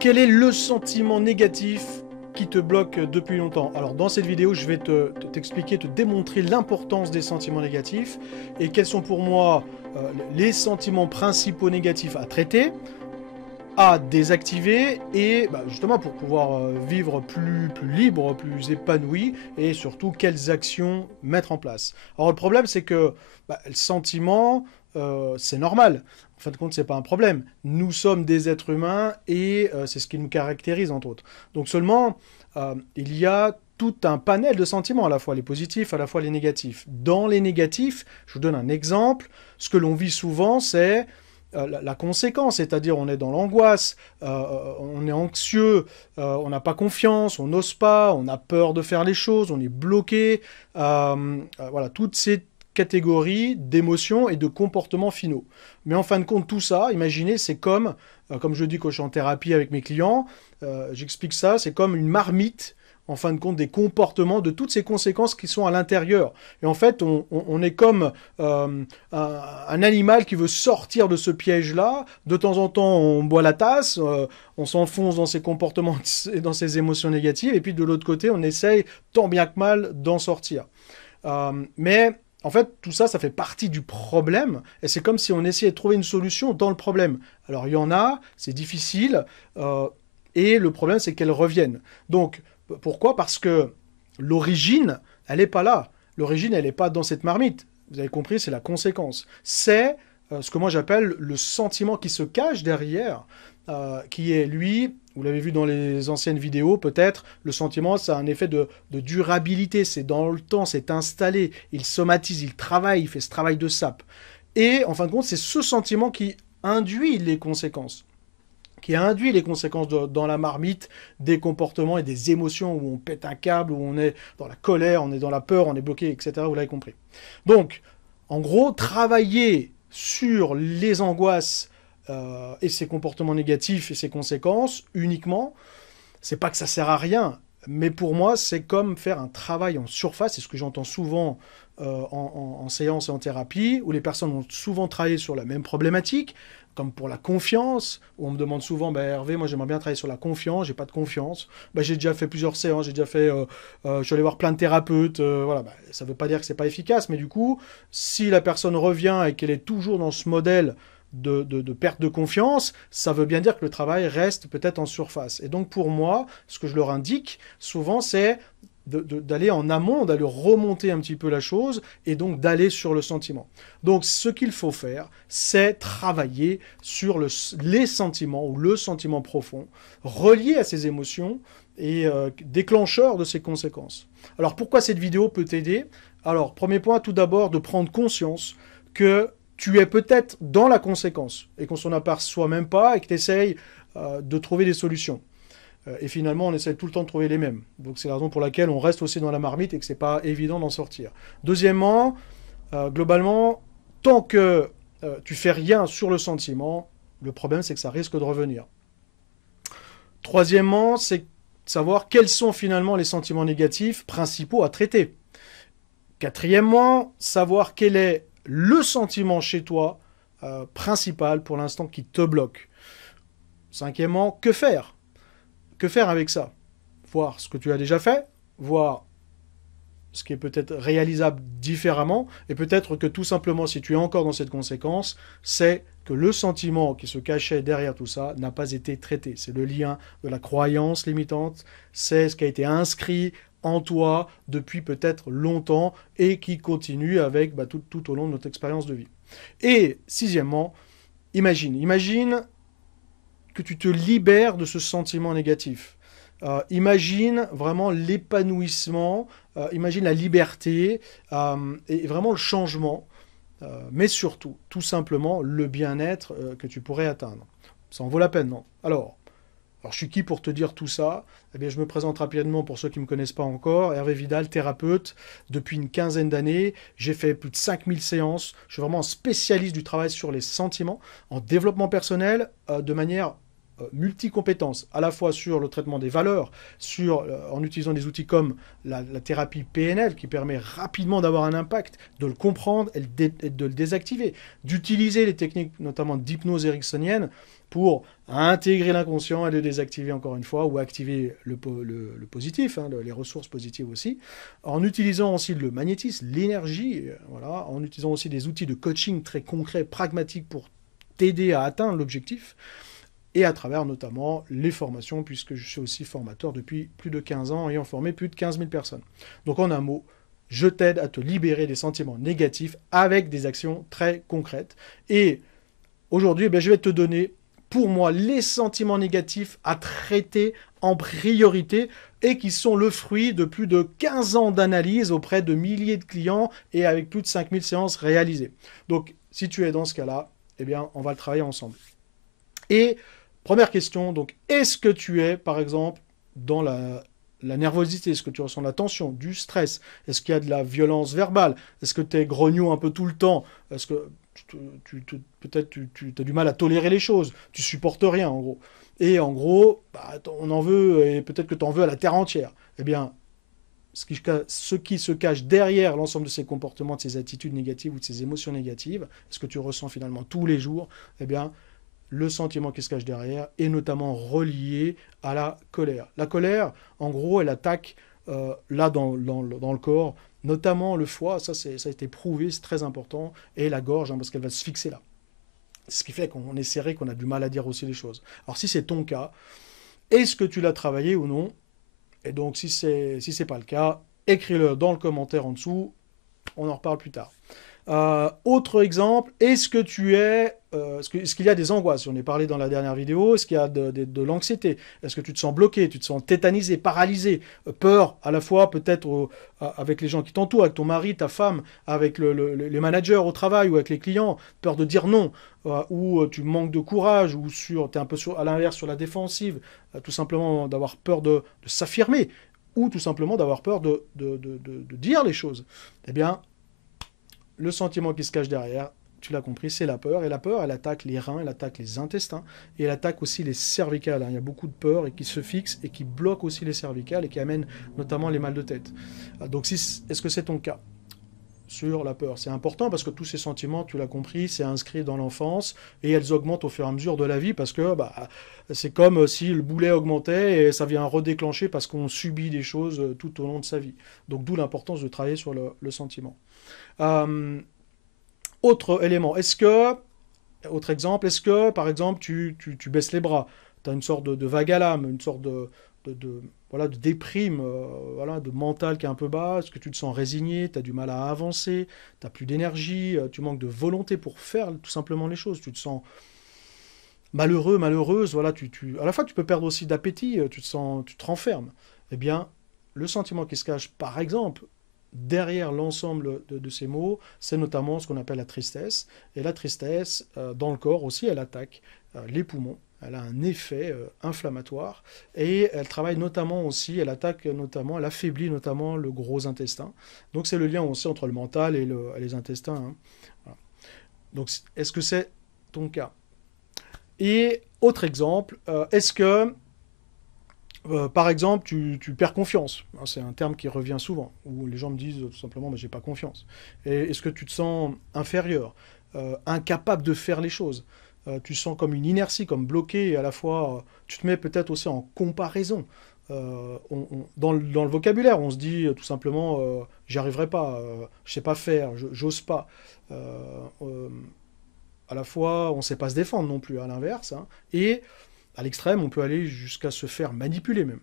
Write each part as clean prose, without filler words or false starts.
Quel est le sentiment négatif qui te bloque depuis longtemps? Alors dans cette vidéo, je vais t'expliquer, te démontrer l'importance des sentiments négatifs et quels sont pour moi les sentiments principaux négatifs à traiter, à désactiver et justement pour pouvoir vivre plus libre, plus épanoui et surtout quelles actions mettre en place. Alors le problème c'est que le sentiment c'est normal. En fin de compte, c'est pas un problème. Nous sommes des êtres humains et c'est ce qui nous caractérise entre autres. Donc seulement, il y a tout un panel de sentiments, à la fois les positifs, à la fois les négatifs. Dans les négatifs, je vous donne un exemple. Ce que l'on vit souvent, c'est la conséquence, c'est-à-dire on est dans l'angoisse, on est anxieux, on n'a pas confiance, on n'ose pas, on a peur de faire les choses, on est bloqué. Voilà, toutes ces catégories d'émotions et de comportements finaux. Mais en fin de compte, tout ça, imaginez, c'est comme je dis quand je suis en thérapie avec mes clients, j'explique ça, c'est comme une marmite, en fin de compte, des comportements, de toutes ces conséquences qui sont à l'intérieur. Et en fait, on est comme un animal qui veut sortir de ce piège-là. De temps en temps, on boit la tasse, on s'enfonce dans ses comportements et dans ses émotions négatives, et puis de l'autre côté, on essaye tant bien que mal d'en sortir. Mais en fait, tout ça, ça fait partie du problème, et c'est comme si on essayait de trouver une solution dans le problème. Alors, il y en a, c'est difficile, et le problème, c'est qu'elles reviennent. Donc, pourquoi? Parce que l'origine, elle n'est pas là. L'origine, elle n'est pas dans cette marmite. Vous avez compris, c'est la conséquence. C'est ce que moi j'appelle le sentiment qui se cache derrière, qui est, lui, vous l'avez vu dans les anciennes vidéos, peut-être, le sentiment, ça a un effet de durabilité, c'est dans le temps, c'est installé, il somatise, il travaille, il fait ce travail de sape. Et, en fin de compte, c'est ce sentiment qui induit les conséquences. Qui induit les conséquences dans la marmite des comportements et des émotions où on pète un câble, où on est dans la colère, on est dans la peur, on est bloqué, etc. Vous l'avez compris. Donc, en gros, travailler sur les angoisses et ses comportements négatifs et ses conséquences uniquement, c'est pas que ça sert à rien, mais pour moi, c'est comme faire un travail en surface, c'est ce que j'entends souvent en séance et en thérapie, où les personnes ont souvent travaillé sur la même problématique, comme pour la confiance, où on me demande souvent, Hervé, moi j'aimerais bien travailler sur la confiance, j'ai pas de confiance. J'ai déjà fait plusieurs séances, j'ai déjà fait, je suis allé voir plein de thérapeutes, voilà, ça veut pas dire que c'est pas efficace, mais du coup, si la personne revient et qu'elle est toujours dans ce modèle de perte de confiance, ça veut bien dire que le travail reste peut-être en surface. Et donc pour moi, ce que je leur indique souvent, c'est d'aller en amont, d'aller remonter un petit peu la chose et donc d'aller sur le sentiment. Donc ce qu'il faut faire, c'est travailler sur les sentiments ou le sentiment profond, relié à ces émotions et déclencheur de ces conséquences. Alors pourquoi cette vidéo peut t'aider? Alors premier point, tout d'abord, de prendre conscience que tu es peut-être dans la conséquence et qu'on s'en aperçoit même pas et que tu essayes de trouver des solutions. Et finalement, on essaie tout le temps de trouver les mêmes. Donc c'est la raison pour laquelle on reste aussi dans la marmite et que c'est pas évident d'en sortir. Deuxièmement, globalement, tant que tu fais rien sur le sentiment, le problème c'est que ça risque de revenir. Troisièmement, c'est savoir quels sont finalement les sentiments négatifs principaux à traiter. Quatrièmement, savoir quel est le sentiment chez toi principal pour l'instant qui te bloque. Cinquièmement, que faire? Que faire avec ça? Voir ce que tu as déjà fait, voir ce qui est peut-être réalisable différemment, et peut-être que tout simplement, si tu es encore dans cette conséquence, c'est que le sentiment qui se cachait derrière tout ça n'a pas été traité. C'est le lien de la croyance limitante, c'est ce qui a été inscrit en toi depuis peut-être longtemps et qui continue avec tout au long de notre expérience de vie. Et sixièmement, imagine que tu te libères de ce sentiment négatif. Imagine vraiment l'épanouissement, imagine la liberté et vraiment le changement, mais surtout, tout simplement, le bien-être que tu pourrais atteindre. Ça en vaut la peine, non? Alors, je suis qui pour te dire tout ça? Eh bien, je me présente rapidement pour ceux qui ne me connaissent pas encore. Hervé Vidal, thérapeute depuis une quinzaine d'années. J'ai fait plus de 5000 séances. Je suis vraiment un spécialiste du travail sur les sentiments, en développement personnel, de manière multi-compétences, à la fois sur le traitement des valeurs, en utilisant des outils comme la thérapie PNL, qui permet rapidement d'avoir un impact, de le comprendre et de le désactiver, d'utiliser les techniques notamment d'hypnose ericksonienne pour intégrer l'inconscient et le désactiver encore une fois, ou activer le positif, hein, les ressources positives aussi, en utilisant aussi le magnétisme, l'énergie, voilà, en utilisant aussi des outils de coaching très concrets, pragmatiques pour t'aider à atteindre l'objectif, et à travers notamment les formations, puisque je suis aussi formateur depuis plus de 15 ans, ayant formé plus de 15 000 personnes. Donc en un mot, je t'aide à te libérer des sentiments négatifs avec des actions très concrètes. Et aujourd'hui, je vais te donner, pour moi, les sentiments négatifs à traiter en priorité et qui sont le fruit de plus de 15 ans d'analyse auprès de milliers de clients et avec plus de 5000 séances réalisées. Donc, si tu es dans ce cas-là, on va le travailler ensemble. Et première question, donc, est-ce que tu es, par exemple, dans la nervosité? Est-ce que tu ressens de la tension, du stress? Est-ce qu'il y a de la violence verbale? Est-ce que tu es grognon un peu tout le temps? Est-ce que peut-être tu as du mal à tolérer les choses? Tu supportes rien, en gros. Et en gros, on en veut, et peut-être que tu en veux à la terre entière. Ce qui se cache derrière l'ensemble de ces comportements, de ces attitudes négatives ou de ces émotions négatives, ce que tu ressens finalement tous les jours, le sentiment qui se cache derrière est notamment relié à la colère. La colère, en gros, elle attaque là dans le corps, notamment le foie, ça a été prouvé, c'est très important, et la gorge, hein, parce qu'elle va se fixer là. Ce qui fait qu'on est serré, qu'on a du mal à dire aussi les choses. Alors si c'est ton cas, est-ce que tu l'as travaillé ou non? Et donc si c'est pas le cas, écris-le dans le commentaire en dessous, on en reparle plus tard. Autre exemple, est-ce qu'il y a des angoisses? J'en ai parlé dans la dernière vidéo. Est-ce qu'il y a de l'anxiété? Est-ce que tu te sens bloqué? Tu te sens tétanisé, paralysé? Peur à la fois peut-être avec les gens qui t'entourent, avec ton mari, ta femme, avec les managers au travail ou avec les clients? Peur de dire non, ou tu manques de courage, ou tu es un peu à l'inverse sur la défensive, tout simplement d'avoir peur de s'affirmer, ou tout simplement d'avoir peur de dire les choses. Le sentiment qui se cache derrière, tu l'as compris, c'est la peur. Et la peur, elle attaque les reins, elle attaque les intestins, et elle attaque aussi les cervicales. Il y a beaucoup de peur et qui se fixe et qui bloque aussi les cervicales et qui amène notamment les mal de tête. Donc, est-ce que c'est ton cas sur la peur? C'est important parce que tous ces sentiments, tu l'as compris, c'est inscrit dans l'enfance et elles augmentent au fur et à mesure de la vie parce que c'est comme si le boulet augmentait et ça vient redéclencher parce qu'on subit des choses tout au long de sa vie. Donc, d'où l'importance de travailler sur le sentiment. Autre élément, autre exemple, est-ce que par exemple tu baisses les bras, tu as une sorte de vague à l'âme, une sorte de déprime, de mental qui est un peu bas? Est-ce que tu te sens résigné, tu as du mal à avancer, tu n'as plus d'énergie, tu manques de volonté pour faire tout simplement les choses, tu te sens malheureux, malheureuse, à la fois tu peux perdre aussi d'appétit, tu te renfermes. Le sentiment qui se cache par exemple derrière l'ensemble de ces mots, c'est notamment ce qu'on appelle la tristesse. Et la tristesse, dans le corps aussi, elle attaque les poumons. Elle a un effet inflammatoire. Et elle travaille notamment aussi, elle affaiblit notamment le gros intestin. Donc c'est le lien aussi entre le mental et les intestins. Hein. Voilà. Donc est-ce que c'est ton cas? Et autre exemple, est-ce que par exemple, tu perds confiance? C'est un terme qui revient souvent, où les gens me disent tout simplement, j'ai pas confiance. Et est-ce que tu te sens inférieur, incapable de faire les choses? Tu sens comme une inertie, comme bloqué, et à la fois, tu te mets peut-être aussi en comparaison. Dans le vocabulaire, on se dit tout simplement, j'y arriverai pas, je sais pas faire, j'ose pas. À la fois, on ne sait pas se défendre non plus, à l'inverse. Hein, et à l'extrême, on peut aller jusqu'à se faire manipuler même.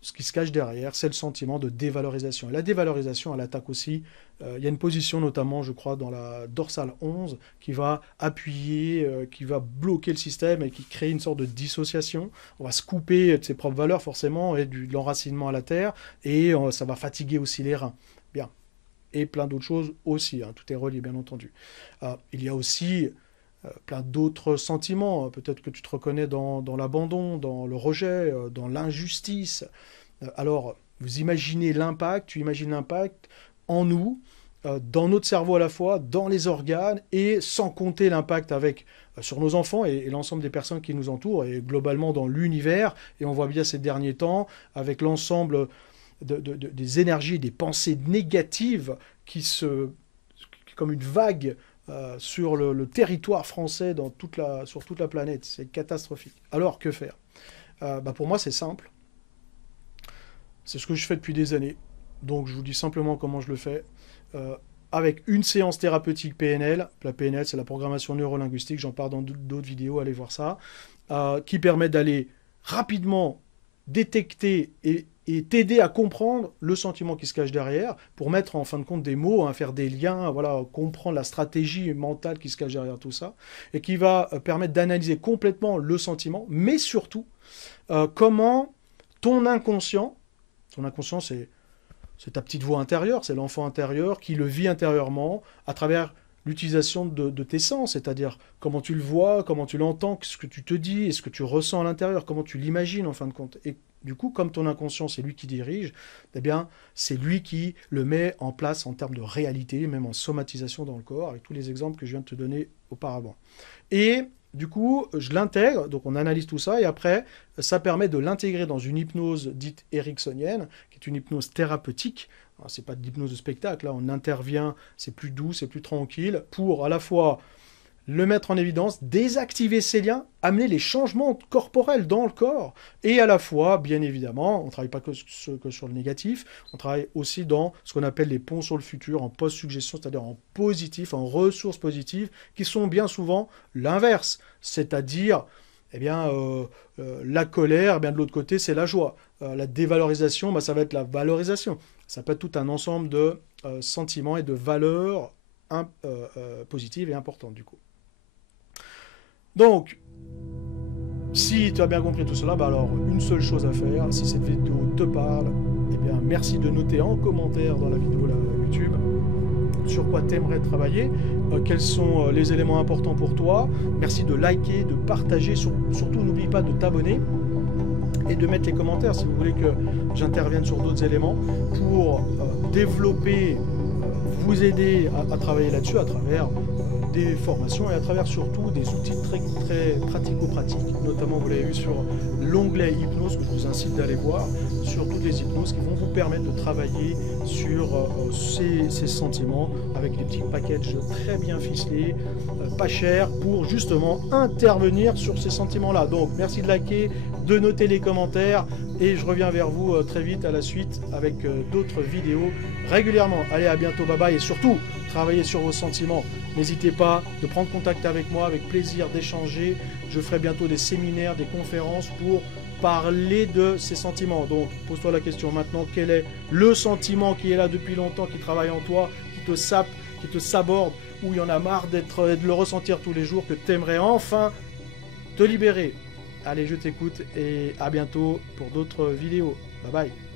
Ce qui se cache derrière, c'est le sentiment de dévalorisation. Et la dévalorisation, elle attaque aussi, il y a une position notamment, je crois, dans la dorsale 11, qui va appuyer, qui va bloquer le système et qui crée une sorte de dissociation. On va se couper de ses propres valeurs, forcément, et de l'enracinement à la terre, et ça va fatiguer aussi les reins. Bien. Et plein d'autres choses aussi, hein, tout est relié, bien entendu. Il y a aussi plein d'autres sentiments. Peut-être que tu te reconnais dans l'abandon, dans le rejet, dans l'injustice. Alors, vous imaginez l'impact, tu imagines l'impact en nous, dans notre cerveau à la fois, dans les organes, et sans compter l'impact sur nos enfants et l'ensemble des personnes qui nous entourent, et globalement dans l'univers. Et on voit bien ces derniers temps, avec l'ensemble des énergies, des pensées négatives qui comme une vague sur le territoire français sur toute la planète. C'est catastrophique. Alors, que faire? Pour moi, c'est simple. C'est ce que je fais depuis des années. Donc, je vous dis simplement comment je le fais. Avec une séance thérapeutique PNL. La PNL, c'est la programmation neurolinguistique. J'en parle dans d'autres vidéos, allez voir ça. Qui permet d'aller rapidement détecter et t'aider à comprendre le sentiment qui se cache derrière, pour mettre en fin de compte des mots, faire des liens, voilà, comprendre la stratégie mentale qui se cache derrière tout ça, et qui va permettre d'analyser complètement le sentiment, mais surtout, comment ton inconscient c'est ta petite voix intérieure, c'est l'enfant intérieur qui le vit intérieurement à travers l'utilisation de tes sens, c'est-à-dire comment tu le vois, comment tu l'entends, ce que tu te dis, et ce que tu ressens à l'intérieur, comment tu l'imagines en fin de compte. Et du coup, comme ton inconscient, c'est lui qui dirige, eh bien, c'est lui qui le met en place en termes de réalité, même en somatisation dans le corps, avec tous les exemples que je viens de te donner auparavant. Et du coup, je l'intègre, donc on analyse tout ça, et après, ça permet de l'intégrer dans une hypnose dite ericksonienne, qui est une hypnose thérapeutique. Ce n'est pas de l'hypnose de spectacle, là on intervient, c'est plus doux, c'est plus tranquille, pour à la fois le mettre en évidence, désactiver ces liens, amener les changements corporels dans le corps, et à la fois, bien évidemment, on ne travaille pas que sur le négatif, on travaille aussi dans ce qu'on appelle les ponts sur le futur, en post-suggestion, c'est-à-dire en positif, en ressources positives, qui sont bien souvent l'inverse, c'est-à-dire la colère, de l'autre côté, c'est la joie. La dévalorisation, ça va être la valorisation. Ça peut être tout un ensemble de sentiments et de valeurs positives et importantes, du coup. Donc, si tu as bien compris tout cela, alors une seule chose à faire, si cette vidéo te parle, merci de noter en commentaire dans la vidéo YouTube sur quoi tu aimerais travailler, quels sont les éléments importants pour toi. Merci de liker, de partager, surtout n'oublie pas de t'abonner et de mettre les commentaires si vous voulez que j'intervienne sur d'autres éléments pour développer, vous aider à travailler là-dessus à travers des formations et à travers surtout des outils très, très pratico-pratiques. Notamment, vous l'avez vu sur l'onglet hypnose que je vous incite d'aller voir, sur toutes les hypnoses qui vont vous permettre de travailler sur ces sentiments avec des petits packages très bien ficelés, pas chers, pour justement intervenir sur ces sentiments-là. Donc, merci de liker, de noter les commentaires et je reviens vers vous très vite à la suite avec d'autres vidéos régulièrement. Allez, à bientôt, bye bye, et surtout, travaillez sur vos sentiments. N'hésitez pas de prendre contact avec moi, avec plaisir d'échanger. Je ferai bientôt des séminaires, des conférences pour parler de ces sentiments. Donc, pose-toi la question maintenant, quel est le sentiment qui est là depuis longtemps, qui travaille en toi, qui te sape, qui te saborde, où il y en a marre de le ressentir tous les jours, que tu aimerais enfin te libérer. Allez, je t'écoute et à bientôt pour d'autres vidéos. Bye bye.